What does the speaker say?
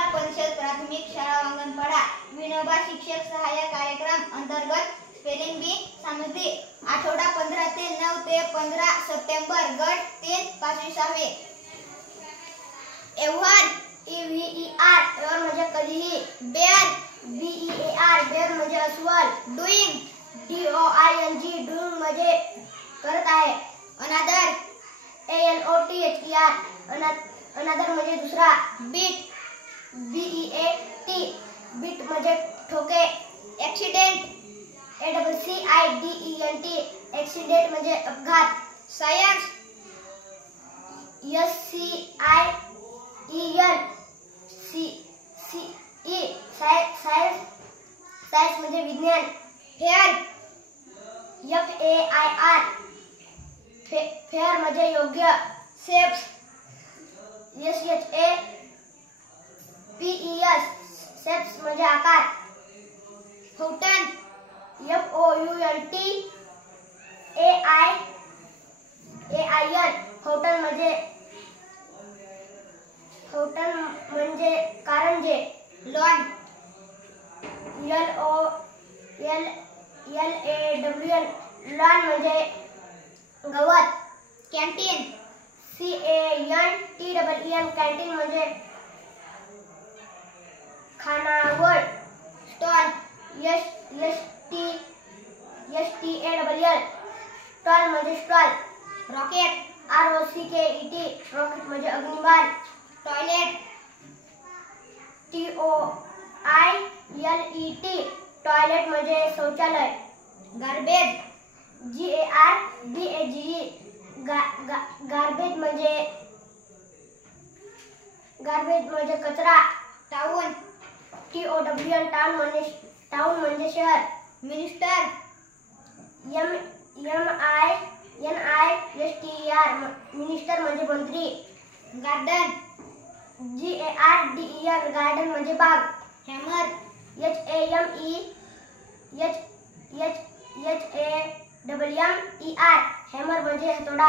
जिल्हा परिषद प्राथमिक शाळा अंगणपाडा विनोबा शिक्षक सहाय्य कार्यक्रम अंतर्गत स्पेलिंग बी सामग्री आठवडा 15 ते 9 ते 15 सप्टेंबर गट 3 5वी. एव्हर EVER एव्हर म्हणजे कधीही. बेअर BEAR बेअर म्हणजे अस्वल. डुईंग DOING डुईंग म्हणजे करत आहे. अनादर ANOTHER अनादर म्हणजे दुसरा. बीट BEAT बीट म्हणजे ठोके. ऍक्सिडेंट ACCIDENT ऍक्सिडेंट म्हणजे अपघात. सायन्स SCIENCE सायन्स म्हणजे विज्ञान. फेअर FAIR फेअर म्हणजे योग्य. शेप्स SHAPES शेप्स म्हणजे आकार. फाउंटन FOUNTAIN फाउंटन म्हणजे कारंजे. लॉन LOLLAWN लॉन म्हणजे गवत. कॅन्टीन CANTEN कॅन्टीन म्हणजे खानावळ. स्टॉल STALL स्टॉल म्हणजे स्टॉल. रॉकेट ROCKET रॉकेट म्हणजे अग्निबाण. टॉयलेट TOILET टॉयलेट म्हणजे शौचालय. गार्बेज GARBAGE गार्बेज म्हणजे कचरा. टाउन TOWN टाउन म्हणजे शहर. मिनिस्टर MINISTER मिनिस्टर म्हणजे मंत्री. गार्डन GARDEN गार्डन म्हणजे बाग. हॅमर HAMMER हॅमर म्हणजे हतोडा.